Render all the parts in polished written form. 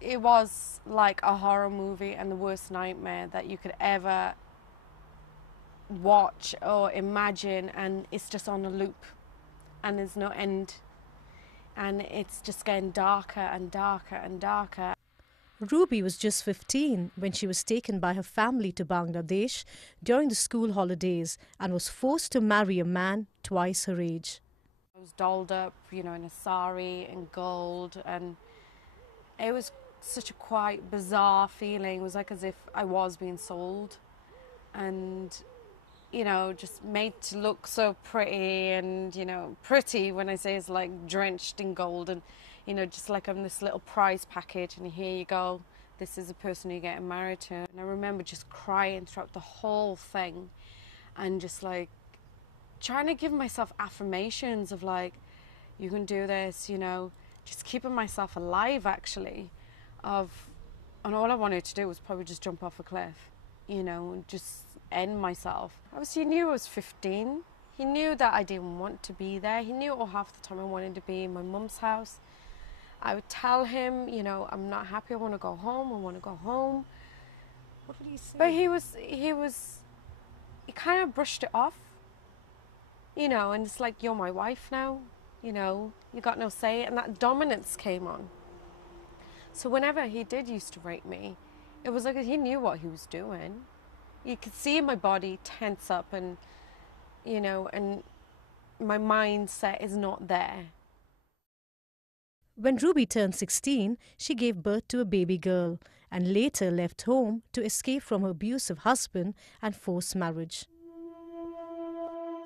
It was like a horror movie and the worst nightmare that you could ever watch or imagine, and it's just on a loop and there's no end, and it's just getting darker and darker and darker. Ruby was just 15 when she was taken by her family to Bangladesh during the school holidays and was forced to marry a man twice her age. I was dolled up, in a sari and gold, and it was such a quite bizarre feeling. It was like as if I was being sold and, just made to look so pretty and, pretty when I say it's like drenched in gold and, just like I'm this little prize package and here you go, this is the person you're getting married to. And I remember just crying throughout the whole thing and just like trying to give myself affirmations of like, you can do this, just keeping myself alive actually. And all I wanted to do was probably just jump off a cliff, and just end myself. Obviously he knew I was 15. He knew that I didn't want to be there. He knew all half the time I wanted to be in my mum's house. I would tell him, I'm not happy, I want to go home, I want to go home. What did he say? But he kind of brushed it off, and it's like, you're my wife now, you got no say, and that dominance came on. So whenever he did used to rape me, it was like he knew what he was doing. You could see my body tense up and, and my mindset is not there. When Ruby turned 16, she gave birth to a baby girl and later left home to escape from her abusive husband and forced marriage.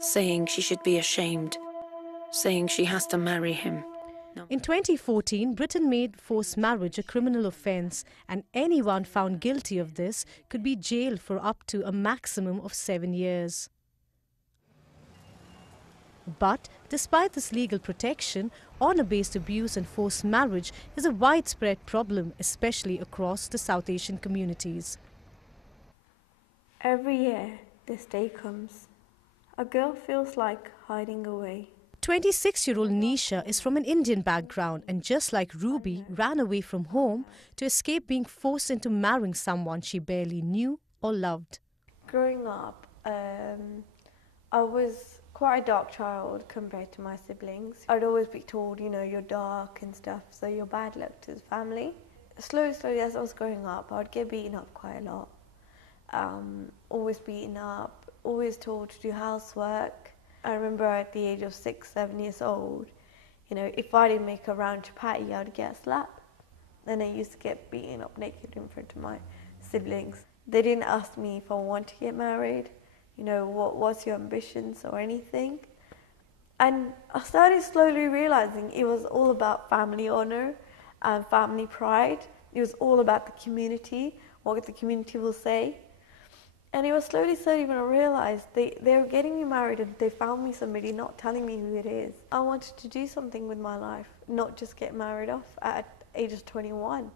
Saying she should be ashamed, saying she has to marry him. In 2014, Britain made forced marriage a criminal offence, and anyone found guilty of this could be jailed for up to a maximum of 7 years. But despite this legal protection, honour-based abuse and forced marriage is a widespread problem, especially across the South Asian communities. Every year, this day comes. A girl feels like hiding away. 26-year-old Nisha is from an Indian background and just like Ruby, ran away from home to escape being forced into marrying someone she barely knew or loved. Growing up, I was quite a dark child compared to my siblings. I'd always be told, you're dark and stuff, so you're bad luck to the family. Slowly as I was growing up, I'd get beaten up quite a lot. Always beaten up, always told to do housework. I remember at the age of 6, 7 years old, if I didn't make a round chapati, I'd get a slap. Then I used to get beaten up naked in front of my siblings. They didn't ask me if I want to get married, what's your ambitions or anything. And I started slowly realizing it was all about family honor and family pride. It was all about the community, what the community will say. And it was slowly when I realised they were getting me married and they found me somebody, not telling me who it is. I wanted to do something with my life, not just get married off at age of 21.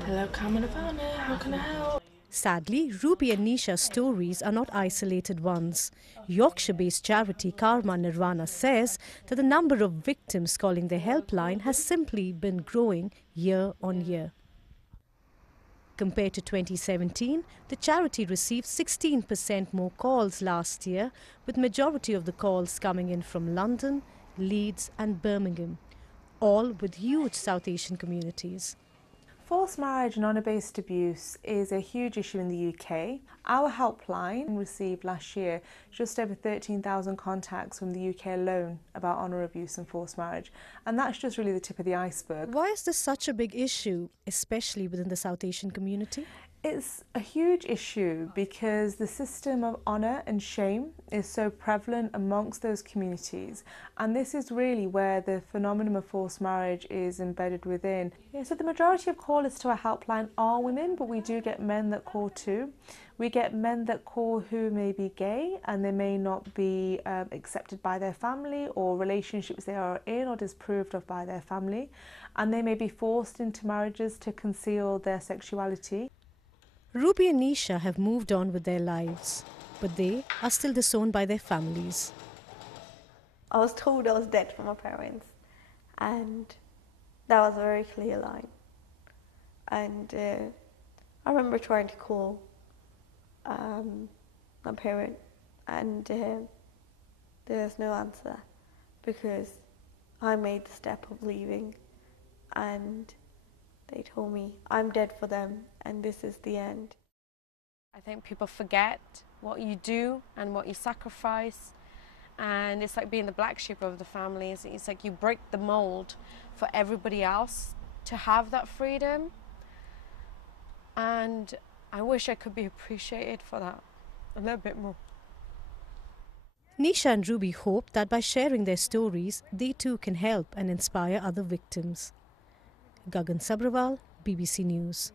Hello, Carmen Ivana, how can I help? Sadly, Ruby and Nisha's stories are not isolated ones. Yorkshire-based charity Karma Nirvana says that the number of victims calling their helpline has simply been growing year on year. Compared to 2017, the charity received 16% more calls last year, with majority of the calls coming in from London, Leeds and Birmingham, all with huge South Asian communities. Forced marriage and honour-based abuse is a huge issue in the UK. Our helpline received last year just over 13,000 contacts from the UK alone about honour abuse and forced marriage, and that's just really the tip of the iceberg. Why is this such a big issue, especially within the South Asian community? It's a huge issue because the system of honour and shame is so prevalent amongst those communities, and this is really where the phenomenon of forced marriage is embedded within. So the majority of callers to our helpline are women, but we do get men that call too. We get men that call who may be gay and they may not be accepted by their family, or relationships they are in or disapproved of by their family, and they may be forced into marriages to conceal their sexuality. Ruby and Nisha have moved on with their lives, but they are still disowned by their families. I was told I was dead from my parents, and that was a very clear line. And I remember trying to call my parent, and there's no answer because I made the step of leaving, and they told me I'm dead for them and this is the end. I think people forget what you do and what you sacrifice, and it's like being the black sheep of the family. It's like you break the mold for everybody else to have that freedom, and I wish I could be appreciated for that a little bit more. Nisha and Ruby hope that by sharing their stories, they too can help and inspire other victims. Gaggan, Sabherwal, BBC News.